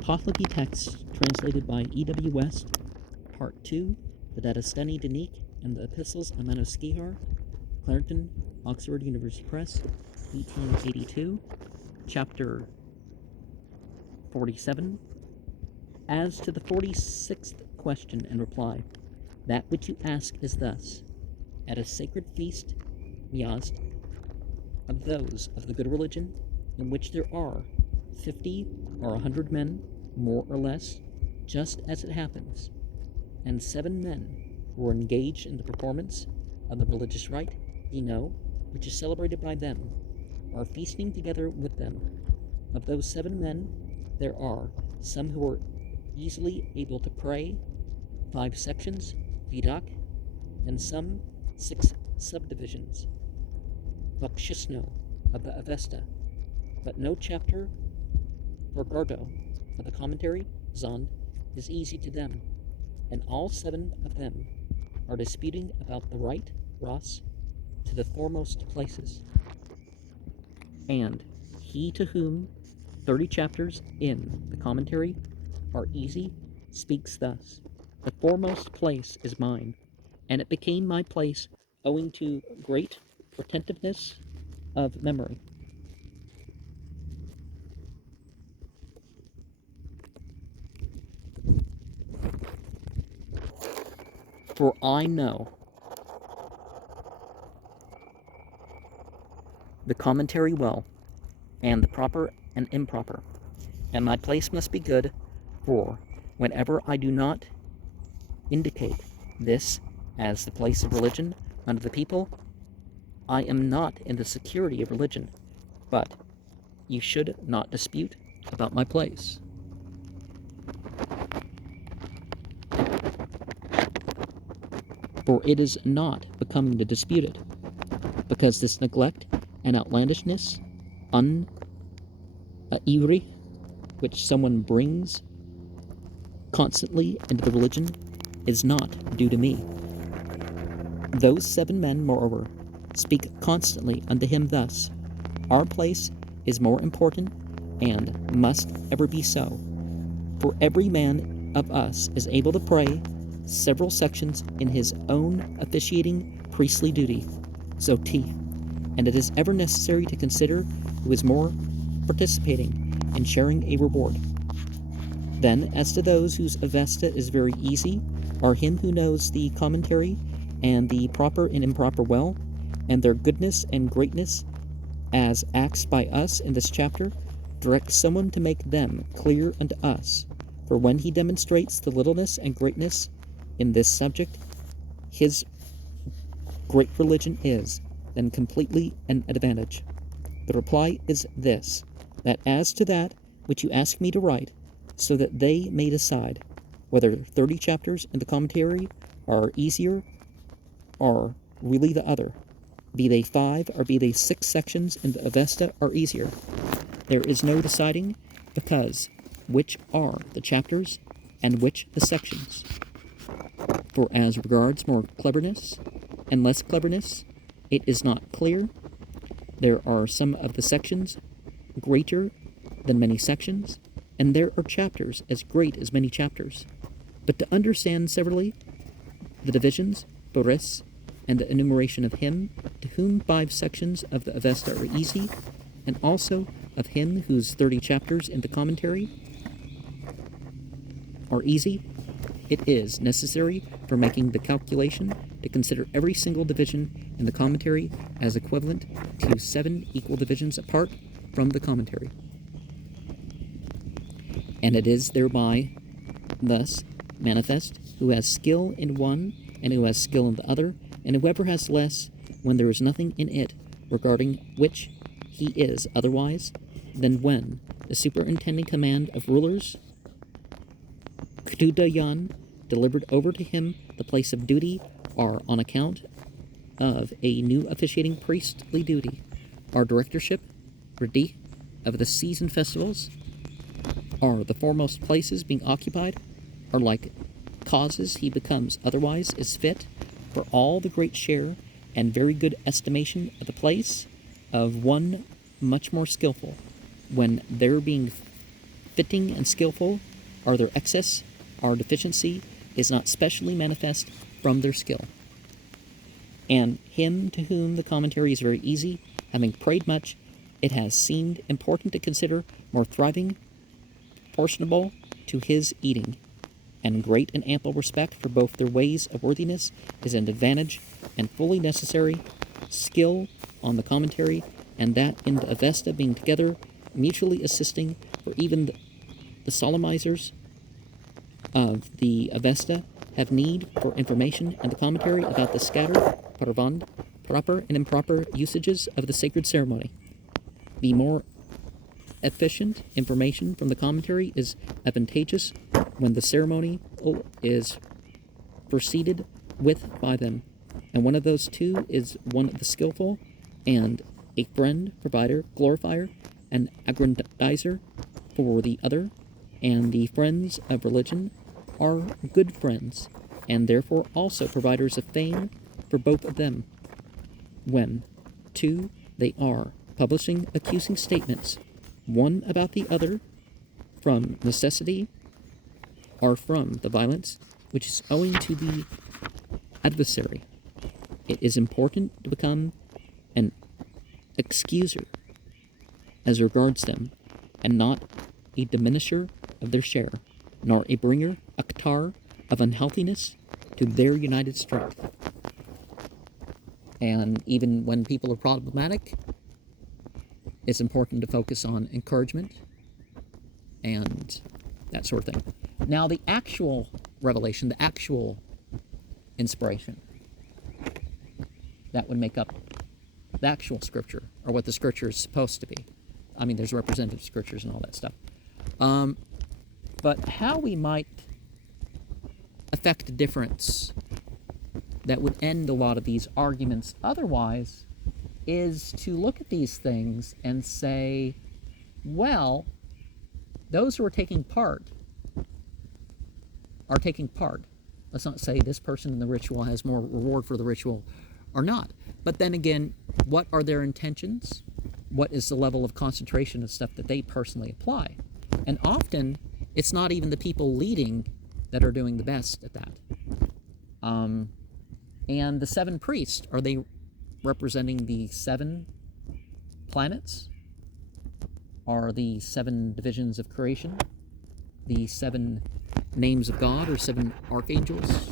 Pahlavi text translated by E.W. West, Part 2, the Dadistani Dinik and the Epistles of Manoskihar, Clarendon, Oxford University Press, 1882, Chapter 47. As to the 46th question and reply, that which you ask is thus: at a sacred feast, Miazd, of those of the good religion, in which there are 50 or 100 men, more or less, just as it happens, and 7 men who are engaged in the performance of the religious rite, which is celebrated by them, are feasting together with them. Of those 7 men, there are some who are easily able to pray 5 sections, vidak, and some 6 subdivisions, vakshishno, of the Avesta, but no chapter or gardo of the commentary, zond, is easy to them, and all 7 of them are disputing about the right, ras, to the foremost places. And he to whom 30 chapters in the commentary are easy speaks thus: the foremost place is mine, and it became my place owing to great retentiveness of memory. For I know the commentary well, and the proper and improper, and my place must be good, for whenever I do not indicate this as the place of religion unto the people, I am not in the security of religion, but you should not dispute about my place. For it is not becoming to dispute it, because this neglect and outlandishness, ivri, which someone brings constantly into the religion, is not due to me. Those 7 men, moreover, speak constantly unto him thus: our place is more important, and must ever be so. For every man of us is able to pray several sections in his own officiating priestly duty, zoti, and it is ever necessary to consider who is more participating in sharing a reward. Then, as to those whose avesta is very easy, are him who knows the commentary and the proper and improper well, and their goodness and greatness, as acts by us in this chapter, direct someone to make them clear unto us. For when he demonstrates the littleness and greatness in this subject, his great religion is then completely an advantage. The reply is this: that as to that which you ask me to write, so that they may decide whether 30 chapters in the commentary are easier or really the other, be they 5 or be they 6 sections in the Avesta are easier, there is no deciding, because which are the chapters and which the sections. For as regards more cleverness and less cleverness, it is not clear. There are some of the sections greater than many sections, and there are chapters as great as many chapters. But to understand severally the divisions, boris, and the enumeration of him to whom 5 sections of the Avesta are easy, and also of him whose 30 chapters in the commentary are easy, it is necessary for making the calculation to consider every single division in the commentary as equivalent to 7 equal divisions apart from the commentary. And it is thereby thus manifest who has skill in one and who has skill in the other, and whoever has less, when there is nothing in it regarding which he is otherwise than when the superintending command of rulers, Ktudayan, delivered over to him the place of duty, are on account of a new officiating priestly duty, our directorship, Redi, of the season festivals, are the foremost places being occupied, are like causes he becomes otherwise is fit for all the great share and very good estimation of the place of one much more skillful, when there being fitting and skillful are their excess, our deficiency is not specially manifest from their skill. And him to whom the commentary is very easy, having prayed much, it has seemed important to consider more thriving, proportionable to his eating, and great and ample respect for both their ways of worthiness is an advantage and fully necessary skill on the commentary, and that in the Avesta being together, mutually assisting, for even the solemnizers of the Avesta have need for information and the commentary about the scattered, proper and improper usages of the sacred ceremony. The more efficient information from the commentary is advantageous when the ceremony is proceeded with by them, and one of those two is one of the skillful, and a friend, provider, glorifier, and aggrandizer for the other, and the friends of religion are good friends, and therefore also providers of fame for both of them, when, two, they are publishing accusing statements, one about the other, from necessity, or from the violence which is owing to the adversary. It is important to become an excuser as regards them, and not a diminisher of their share, nor a bringer, of unhealthiness to their united strength. And even when people are problematic, it's important to focus on encouragement and that sort of thing. Now, the actual revelation, the actual inspiration that would make up the actual scripture, or what the scripture is supposed to be. I mean, there's representative scriptures and all that stuff. But how we might affect a difference that would end a lot of these arguments otherwise is to look at these things and say, well, those who are taking part are taking part. Let's not say this person in the ritual has more reward for the ritual or not. But then again, what are their intentions? What is the level of concentration of stuff that they personally apply? And often, it's not even the people leading that are doing the best at that. And the seven priests, are they representing the 7 planets? Are the 7 divisions of creation? The 7 names of God, or 7 archangels?